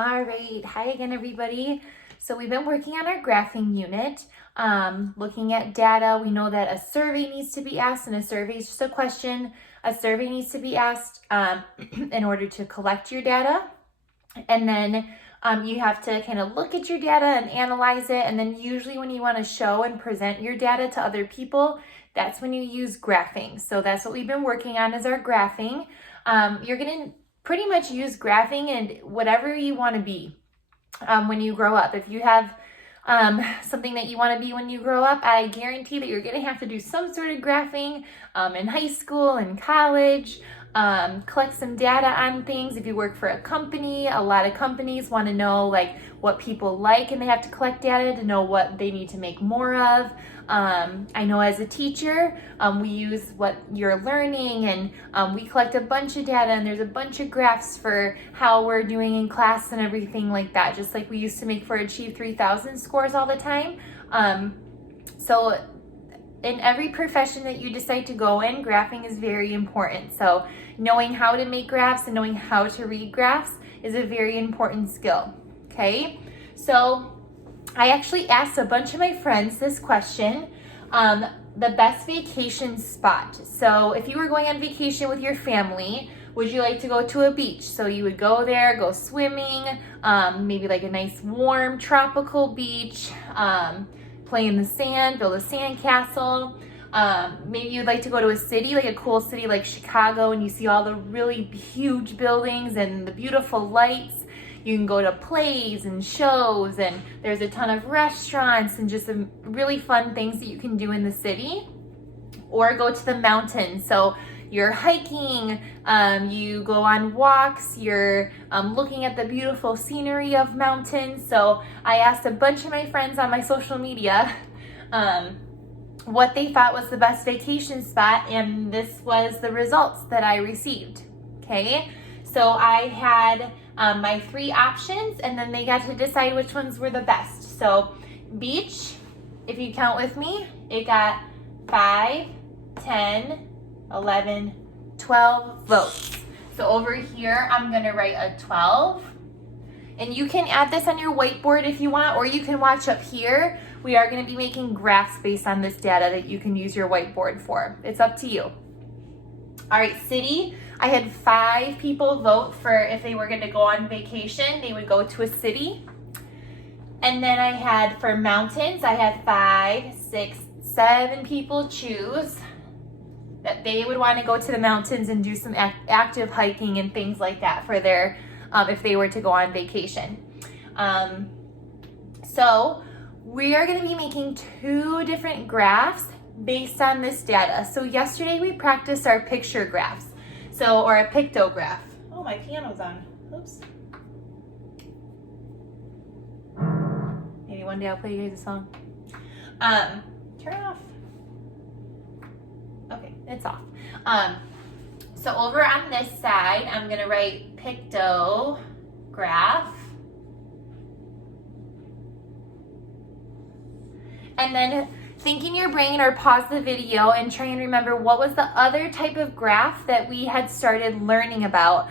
All right, hi again, everybody. So we've been working on our graphing unit, looking at data. We know that a survey needs to be asked, and a survey is just a question. A survey needs to be asked in order to collect your data. And then you have to kind of look at your data and analyze it. And then usually when you want to show and present your data to other people, that's when you use graphing. So that's what we've been working on is our graphing. You're going to pretty much use graphing and whatever you want to be when you grow up. If you have something that you want to be when you grow up, I guarantee that you're going to have to do some sort of graphing in high school and college. Collect some data on things. If you work for a company, a lot of companies want to know like what people like, and they have to collect data to know what they need to make more of. I know as a teacher, we use what you're learning, and we collect a bunch of data, and there's a bunch of graphs for how we're doing in class and everything like that, just like we used to make for Achieve 3000 scores all the time. So in every profession that you decide to go in, graphing is very important. So knowing how to make graphs and knowing how to read graphs is a very important skill, okay? So I actually asked a bunch of my friends this question, the best vacation spot. So if you were going on vacation with your family, would you like to go to a beach? So you would go there, go swimming, maybe like a nice warm tropical beach, play in the sand, build a sand castle. Maybe you'd like to go to a city, like a cool city like Chicago, and you see all the really huge buildings and the beautiful lights. You can go to plays and shows, and there's a ton of restaurants and just some really fun things that you can do in the city. Or go to the mountains. So you're hiking, you go on walks, you're looking at the beautiful scenery of mountains. So I asked a bunch of my friends on my social media what they thought was the best vacation spot, and this was the results that I received, okay? So I had my 3 options, and then they got to decide which ones were the best. So beach, if you count with me, it got 5, 10, 11, 12 votes. So over here, I'm gonna write a 12. And you can add this on your whiteboard if you want, or you can watch up here. We are gonna be making graphs based on this data that you can use your whiteboard for. It's up to you. All right, city, I had 5 people vote for if they were gonna go on vacation, they would go to a city. And then I had for mountains, I had 5, 6, 7 people choose that they would want to go to the mountains and do some active hiking and things like that for their, if they were to go on vacation. So we are going to be making 2 different graphs based on this data. So yesterday we practiced our picture graphs, or a pictograph. Oh, my piano's on. Oops. Maybe one day I'll play you guys a song. Turn it off. Okay, it's off. So over on this side, I'm gonna write pictograph. And then think in your brain or pause the video and try and remember what was the other type of graph that we had started learning about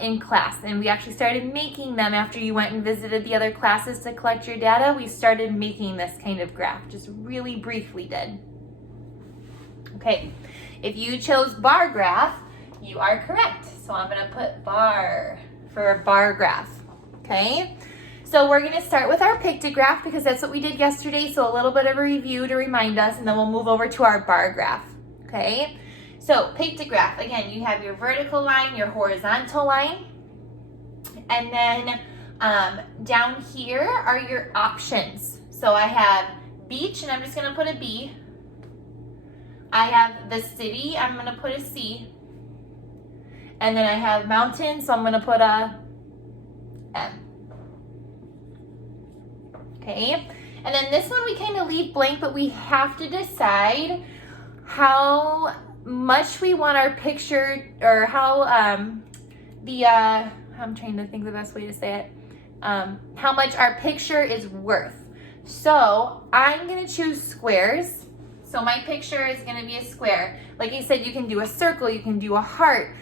in class. And we actually started making them after you went and visited the other classes to collect your data. We started making this kind of graph, just really briefly did. Okay, if you chose bar graph, you are correct. So I'm gonna put bar for a bar graph, okay? So we're gonna start with our pictograph because that's what we did yesterday, so a little bit of a review to remind us, and then we'll move over to our bar graph, okay? So pictograph, again, you have your vertical line, your horizontal line, and then down here are your options. So I have beach, and I'm just gonna put a B. I have the city, I'm gonna put a C. And then I have mountains, so I'm gonna put a M. Okay, and then this one we kind of leave blank, but we have to decide how much we want our picture, or how I'm trying to think the best way to say it, how much our picture is worth. So I'm gonna choose squares. So my picture is gonna be a square. Like I said, you can do a circle, you can do a heart,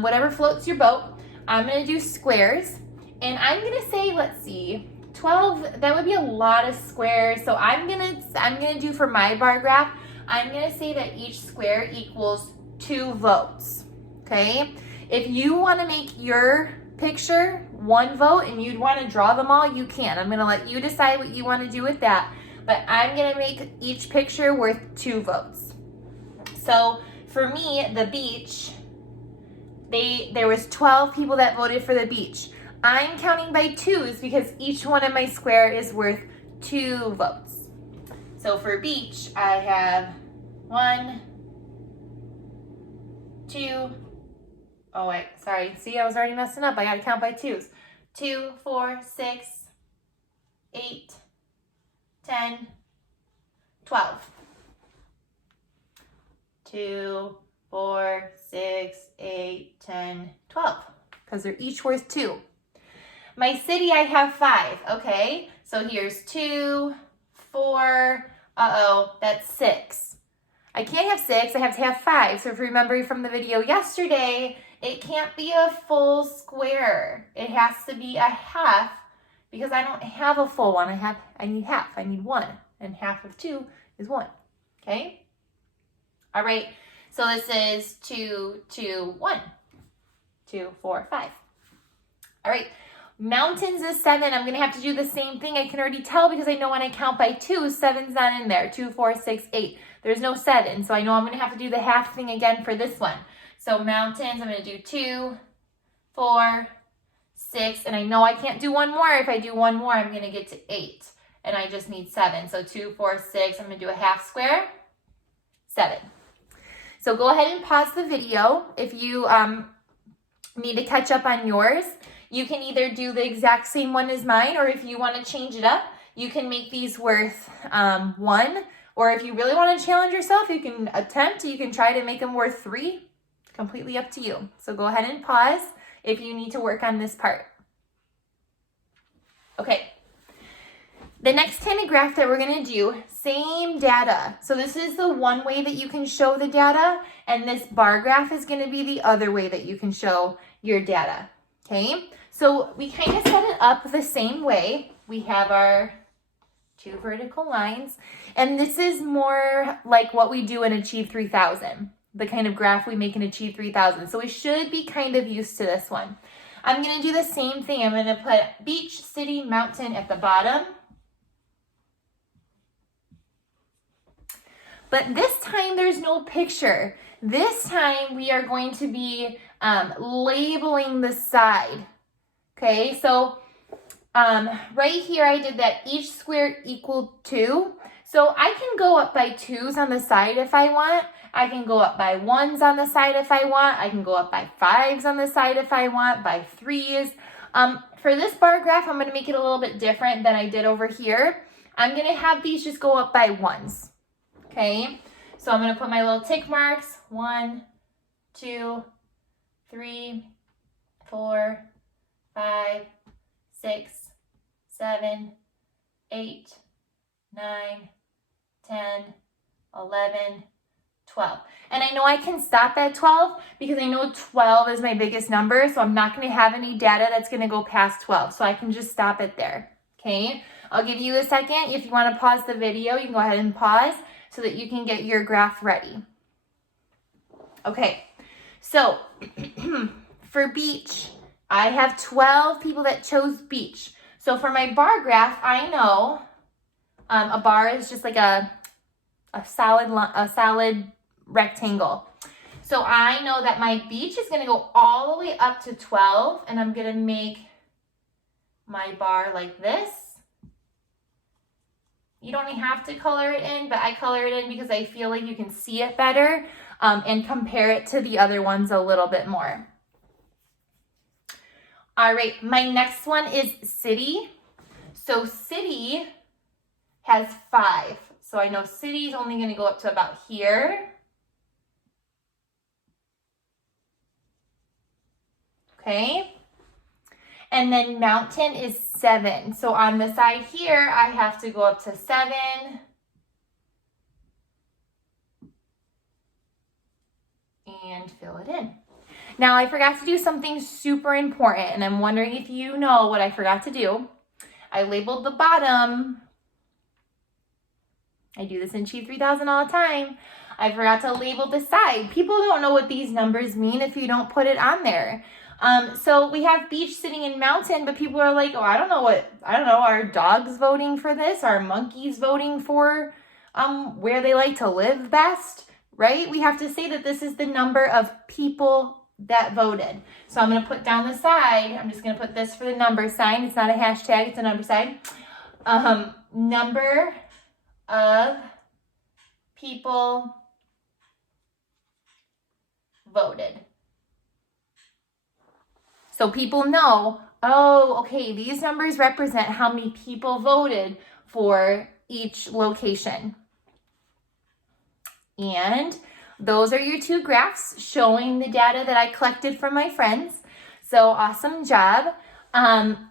whatever floats your boat. I'm gonna do squares. And I'm gonna say, let's see, 12, that would be a lot of squares. So I'm gonna do for my bar graph, I'm gonna say that each square equals 2 votes, okay? If you wanna make your picture 1 vote and you'd wanna draw them all, you can. I'm gonna let you decide what you wanna do with that, but I'm gonna make each picture worth 2 votes. So for me, the beach, there was 12 people that voted for the beach. I'm counting by 2s because each one of my square is worth 2 votes. So for beach, I have 1, 2, oh wait, sorry. See, I was already messing up. I gotta count by 2s. 2, 4, 6, 8, 10, 12. 2, 4, 6, 8, 10, 12. Because they're each worth 2. My city, I have 5. Okay, so here's 2, 4, that's 6. I can't have 6, I have to have 5. So if you remember from the video yesterday, it can't be a full square. It has to be a half because I don't have a full one. I need half. I need 1. And half of 2 is 1. Okay? All right. So this is 2, 2, 1. 2, 4, 5. All right. Mountains is 7. I'm going to have to do the same thing. I can already tell because I know when I count by 2, 7's not in there. 2, 4, 6, 8. There's no 7. So I know I'm going to have to do the half thing again for this one. So mountains, I'm going to do 2, 4, 6. And I know I can't do one more. If I do one more, I'm going to get to 8. And I just need 7. So 2, 4, 6. I'm going to do a half square. 7. So go ahead and pause the video if you need to catch up on yours. You can either do the exact same one as mine, or if you want to change it up, you can make these worth 1. Or if you really want to challenge yourself, you can try to make them worth 3. Completely up to you. So go ahead and pause if you need to work on this part. Okay. The next kind of graph that we're going to do, same data. So this is the one way that you can show the data, and this bar graph is going to be the other way that you can show your data. Okay, so we kind of set it up the same way. We have our 2 vertical lines, and this is more like what we do in Achieve 3000, the kind of graph we make in Achieve 3000. So we should be kind of used to this one. I'm going to do the same thing. I'm going to put beach, city, mountain at the bottom. But this time there's no picture. This time we are going to be labeling the side. Okay, so right here I did that each square equaled 2. So I can go up by 2s on the side if I want. I can go up by 1s on the side if I want. I can go up by 5s on the side if I want, by 3s. For this bar graph, I'm going to make it a little bit different than I did over here. I'm going to have these just go up by 1s. Okay, so I'm going to put my little tick marks. 1, 2, 3, 4, 5, 6, 7, 8, 9, 10, 11, 12. And I know I can stop at 12 because I know 12 is my biggest number, so I'm not going to have any data that's going to go past 12. So I can just stop it there. Okay, I'll give you a second. If you want to pause the video, you can go ahead and pause so that you can get your graph ready. Okay, so for beach, I have 12 people that chose beach. So for my bar graph, I know a bar is just like a solid rectangle. So I know that my beach is going to go all the way up to 12, and I'm going to make my bar like this. You don't have to color it in, but I color it in because I feel like you can see it better and compare it to the other ones a little bit more. All right, my next one is city. So city has 5. So I know city is only going to go up to about here. Okay. And then mountain is 7. So on the side here, I have to go up to 7. And fill it in. Now, I forgot to do something super important, and I'm wondering if you know what I forgot to do. I labeled the bottom. I do this in Achieve 3000 all the time. I forgot to label the side. People don't know what these numbers mean if you don't put it on there. So we have beach, city, and mountain, but people are like, oh, I don't know, are dogs voting for this? Are monkeys voting for where they like to live best, right? We have to say that this is the number of people that voted. So I'm going to put down the side. I'm just going to put this for the number sign. It's not a hashtag, it's a number sign. Number of people voted. So people know, oh, okay, these numbers represent how many people voted for each location. And those are your two graphs showing the data that I collected from my friends. So awesome job.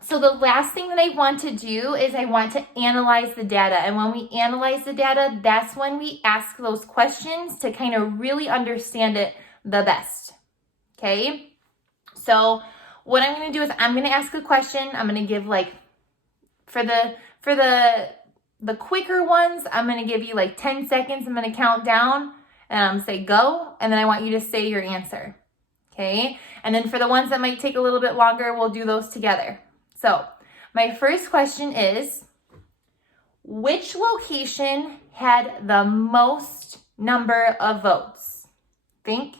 So the last thing that I want to do is I want to analyze the data. And when we analyze the data, that's when we ask those questions to kind of really understand it the best. Okay? So what I'm going to do is I'm going to ask a question. I'm going to give like, for the quicker ones, I'm going to give you like 10 seconds. I'm going to count down and I'm going to say go. And then I want you to say your answer. Okay. And then for the ones that might take a little bit longer, we'll do those together. So my first question is, which location had the most number of votes? Think.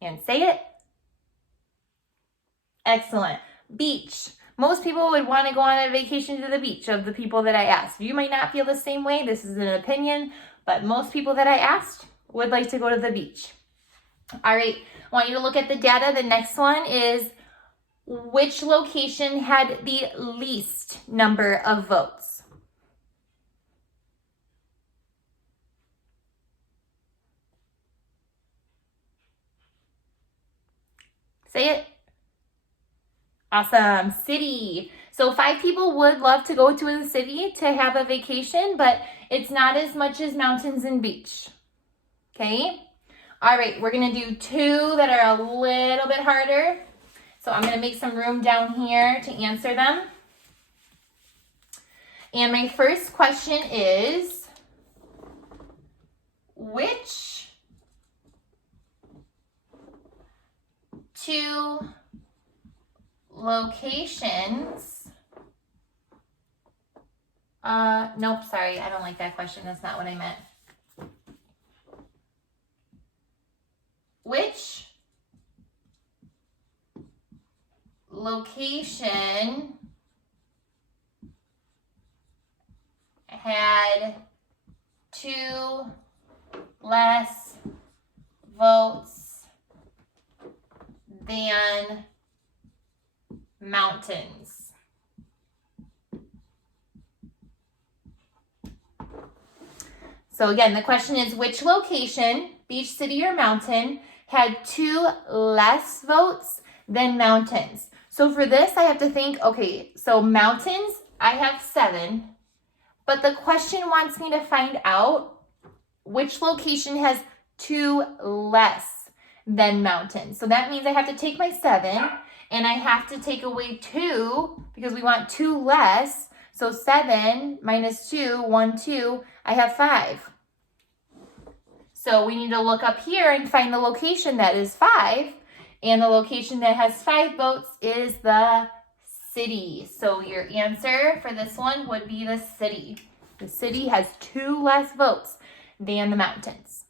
And say it. Excellent. Beach. Most people would want to go on a vacation to the beach of the people that I asked. You might not feel the same way. This is an opinion, but most people that I asked would like to go to the beach. All right. I want you to look at the data. The next one is, which location had the least number of votes? Say it. Awesome. City. So 5 people would love to go to the city to have a vacation, but it's not as much as mountains and beach. Okay. All right. We're going to do 2 that are a little bit harder. So I'm going to make some room down here to answer them. And my first question is, which 2 locations, nope, sorry, I don't like that question. That's not what I meant. Which location had 2 less votes than mountains? So again, the question is, which location, beach, city, or mountain, had 2 less votes than mountains? So for this, I have to think, okay, so mountains, I have 7, but the question wants me to find out which location has 2 less than mountains. So that means I have to take my 7 and I have to take away 2 because we want 2 less. So 7 minus 2, 1, 2, I have 5. So we need to look up here and find the location that is 5. And the location that has 5 votes is the city. So your answer for this one would be the city. The city has 2 less votes than the mountains.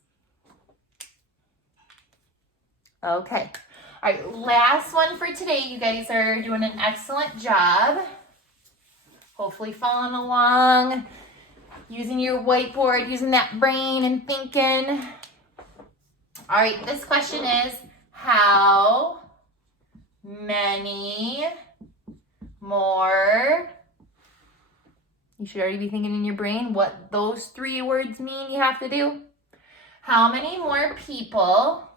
Okay. All right, last one for today. You guys are doing an excellent job. Hopefully following along, using your whiteboard, using that brain and thinking. All right, this question is, how many more, you should already be thinking in your brain what those 3 words mean you have to do. How many more people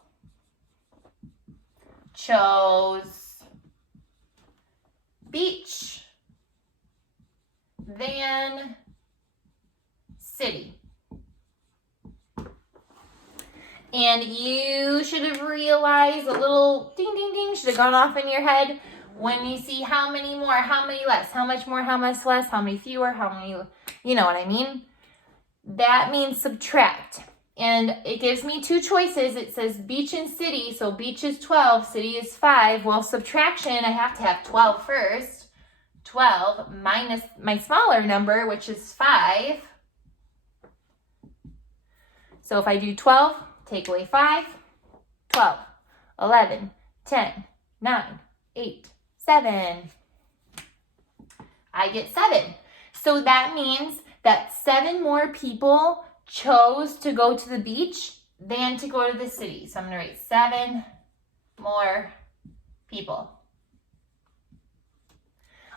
chose beach than city. And you should have realized a little ding, ding, ding should have gone off in your head when you see how many more, how many less, how much more, how much less, how many fewer, how many, you know what I mean? That means subtract. And it gives me two choices. It says beach and city. So beach is 12, city is 5. Well, subtraction, I have to have 12 first. 12 minus my smaller number, which is 5. So if I do 12, take away 5, 12, 11, 10, 9, 8, 7. I get 7. So that means that 7 more people chose to go to the beach than to go to the city. So I'm going to write 7 more people.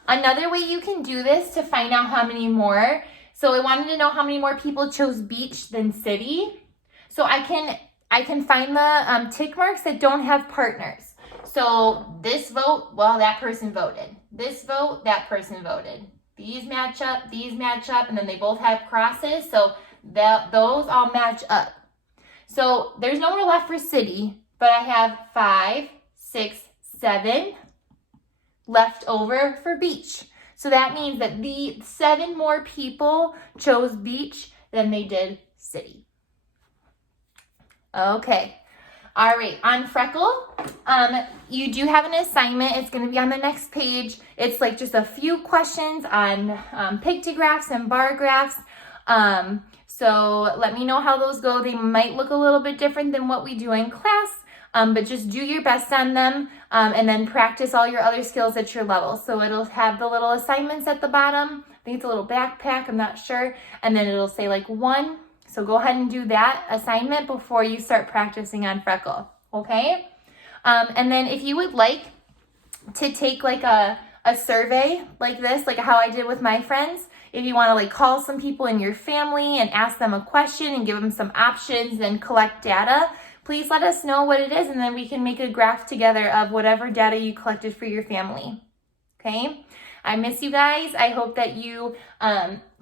Another way you can do this to find out how many more. So I wanted to know how many more people chose beach than city. So I can find the tick marks that don't have partners. So this vote, well, that person voted. This vote, that person voted. These match up, and then they both have crosses. So those all match up. So there's no more left for city, but I have 5, 6, 7 left over for beach. So that means that the 7 more people chose beach than they did city. Okay. All right, on Freckle, you do have an assignment. It's going to be on the next page. It's like just a few questions on pictographs and bar graphs. So let me know how those go. They might look a little bit different than what we do in class, but just do your best on them and then practice all your other skills at your level. So it'll have the little assignments at the bottom. I think it's a little backpack, I'm not sure. And then it'll say like 1. So go ahead and do that assignment before you start practicing on Freckle, okay? And then if you would like to take like a survey like this, like how I did with my friends, if you want to like call some people in your family and ask them a question and give them some options and collect data, please let us know what it is and then we can make a graph together of whatever data you collected for your family, okay? I miss you guys. I hope that you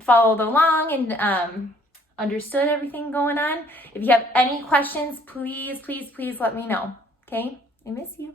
followed along and understood everything going on. If you have any questions, please, please, please let me know. Okay? I miss you.